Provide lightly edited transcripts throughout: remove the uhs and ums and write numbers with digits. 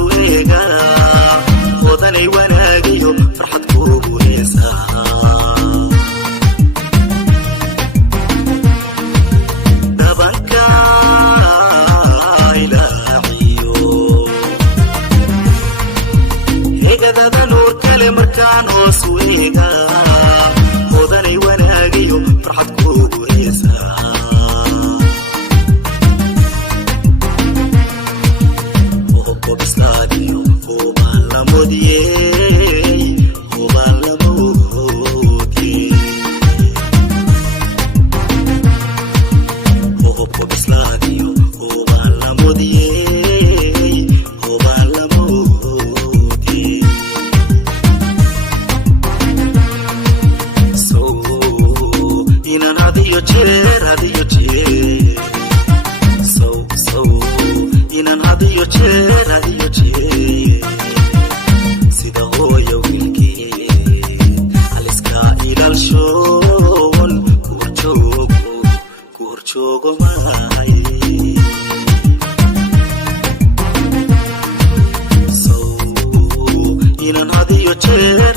suega wadanay wanaagiyo farxad kuugu heesaa dabanka ilaahiyo hegadada nuur kale markaan hoos weega wadanay wanaagiyo farxad kuugu heesaa Obisladio, Oban la modie, Oban la modie. Obisladio, Oban la modie, Oban la modie. So, in an radio chair. So, in an radio chair. Sida hooyo wiilkii aliska ilal shoon kurjoogo maay so in an radio chair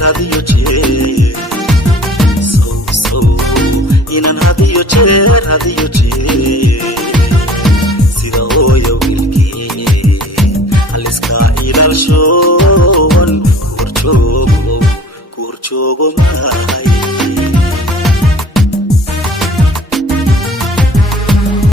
so in an radio chair